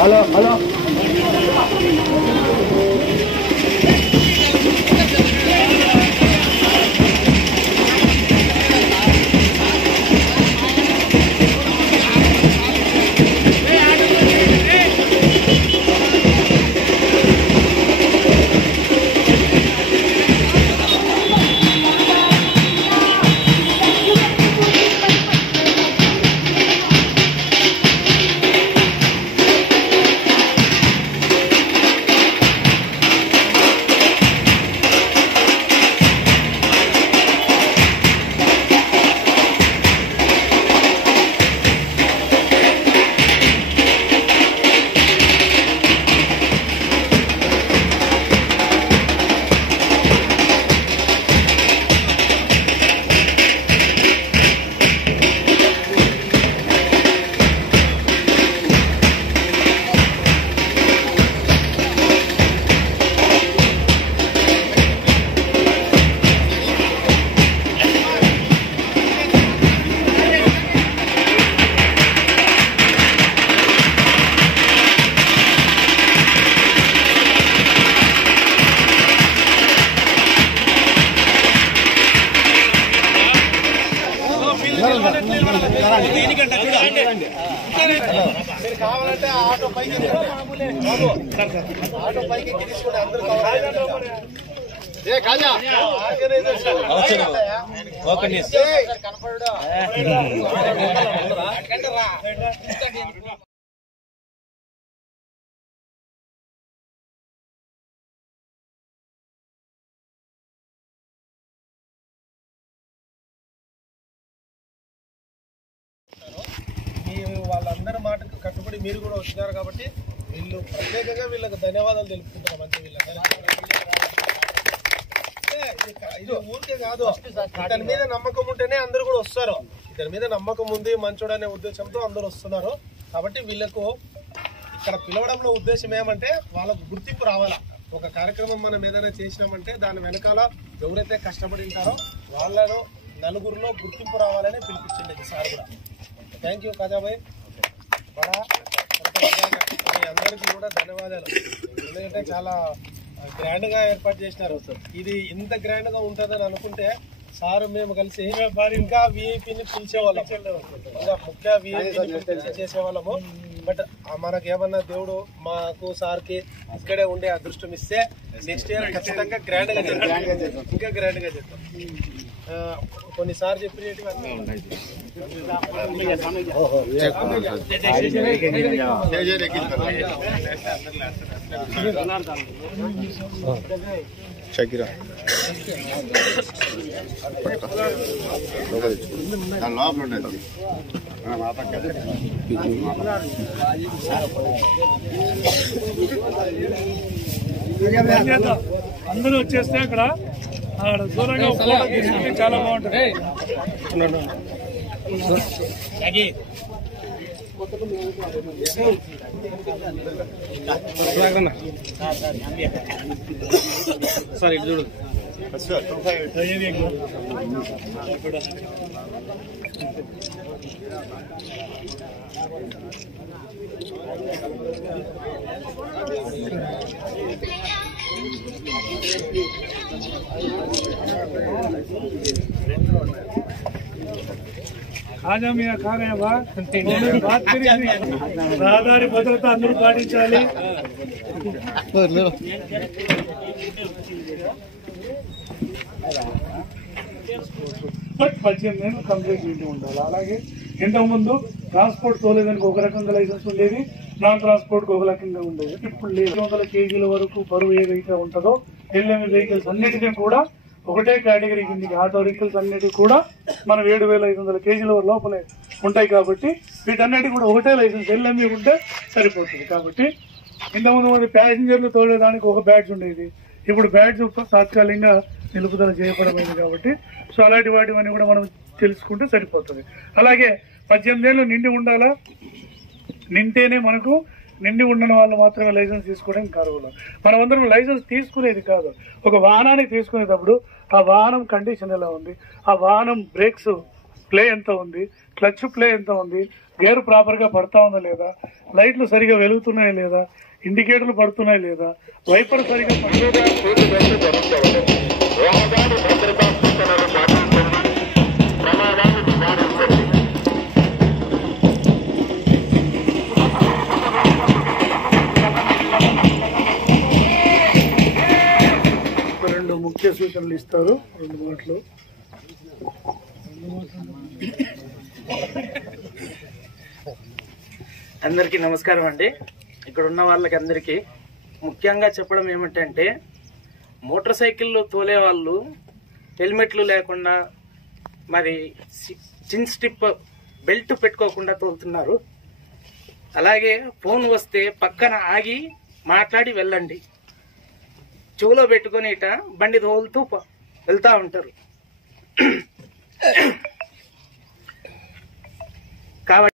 Hello hello కావాలంటే auto పైకి auto పైకి తీసుకుని అందరూ వాళ్ళందరి మాటకు కట్టుబడి మీరు కూడా వచ్చినారు కాబట్టి వీళ్ళు ప్రత్యేకంగా వీళ్ళకి ధన్యవాదాలు తెలుపుకుంటున్నాం. అంతే ఇది ఊరికే కాదు, ఇతని మీద నమ్మకం ఉంటేనే అందరూ కూడా వస్తారు. ఇతని మీద నమ్మకం ఉంది, మంచోడు అనే ఉద్దేశంతో అందరూ వస్తున్నారు. కాబట్టి వీళ్ళకు ఇక్కడ పిలవడంలో ఉద్దేశం ఏమంటే వాళ్ళకు గుర్తింపు రావాలా. ఒక కార్యక్రమం మనం ఏదైనా చేసినామంటే దాని వెనకాల ఎవరైతే కష్టపడి ఉంటారో వాళ్ళను నలుగురిలో గుర్తింపు రావాలని పిలిపించింది సార్ కూడా. Thank you Kajabhai. మీ అందరికీ కూడా ధన్యవాదాలు. ఎందుకంటే చాలా గ్రాండ్ గా ఏర్పాటు చేసినారు. ఇది ఇంత గ్రాండ్ గా ఉంటుందని అనుకుంటే సార్ మేము కలిసి ఇంకా విఐపిని పిలిచేవాళ్ళం, ఇంకా ముఖ్య విఐపిని పిలిచి చేసేవాళ్ళము. బట్ మనకేమన్నా దేవుడు మాకు సార్కి ఇక్కడే ఉండే అదృష్టం ఇస్తే నెక్స్ట్ ఇయర్ ఖచ్చితంగా గ్రాండ్ గా చేద్దాం, ఇంకా గ్రాండ్ గా చేద్దాం. కొన్నిసార్లు చెప్పినట్టు షకీరా లోపల ఉండేది అందరూ వచ్చేస్తే అక్కడ దూరంగా ఫోటో తీసుకుంటే చాలా బాగుంటుంది. సార్ ఇది చూడు రహదారి భద్రత అందరూ పాటించాలి. బట్ 18 కంప్లీట్ ఇంటి ఉండాలి. అలాగే ఇంతకుముందు ట్రాన్స్పోర్ట్ తోలేదానికి ఒక రకంగా లైసెన్స్ ఉండేది, నాన్ ట్రాన్స్పోర్ట్ కు ఒక రకంగా ఉండేది. ఇప్పుడు 200 కేజీల వరకు బరువు ఏదైతే ఉంటుందో ఎల్ఎంవి వెహికల్స్ అన్నిటికీ కూడా ఒకటే కేటగిరీ కిందికి ఆటో వెహికల్స్ అన్నిటికీ కూడా మనం 7,500 కేజీల లోపలే ఉంటాయి. కాబట్టి వీటన్నిటికీ కూడా ఒకటే లైసెన్స్ ఎల్ఎంవి ఉంటే సరిపోతుంది. కాబట్టి ఇంతకుముందు మంది ప్యాసింజర్లు తోలేదానికి ఒక బ్యాడ్జ్ ఉండేది, ఇప్పుడు బ్యాడ్జ్ తాత్కాలికంగా నిలుపుదల చేయబడమైంది. కాబట్టి సో అలాంటి వాటివన్నీ కూడా మనం తెలుసుకుంటే సరిపోతుంది. అలాగే 18 ఏళ్ళు నిండి ఉండాలా, నింటేనే మనకు నిండి ఉండని వాళ్ళు మాత్రమే లైసెన్స్ తీసుకోవడానికి అర్హులు. మనమందరం లైసెన్స్ తీసుకునేది కాదు, ఒక వాహనాన్ని తీసుకునేటప్పుడు ఆ వాహనం కండిషన్ ఎలా ఉంది, ఆ వాహనం బ్రేక్స్ ప్లే ఎంత ఉంది, క్లచ్ ప్లే ఎంత ఉంది, గేర్ ప్రాపర్గా పడతా ఉందా లేదా, లైట్లు సరిగా వెలుగుతున్నాయా లేదా, ఇండికేటర్లు పడుతున్నాయి లేదా, వైపర్ సరిగా రెండు ముఖ్య సూచనలు ఇస్తారు. 2 మాటలు. అందరికీ నమస్కారం అండి. ఇక్కడ ఉన్న వాళ్ళకి అందరికీ ముఖ్యంగా చెప్పడం ఏమిటంటే, మోటార్ సైకిళ్ళు తోలే వాళ్ళు హెల్మెట్లు లేకుండా మరి చిన్ స్టిప్ బెల్ట్ పెట్టుకోకుండా తోలుతున్నారు. అలాగే ఫోన్ వస్తే పక్కన ఆగి మాట్లాడి వెళ్ళండి. చెవులో పెట్టుకొని ఇట బండి తోలుతూ వెళ్తా ఉంటారు. కాబట్టి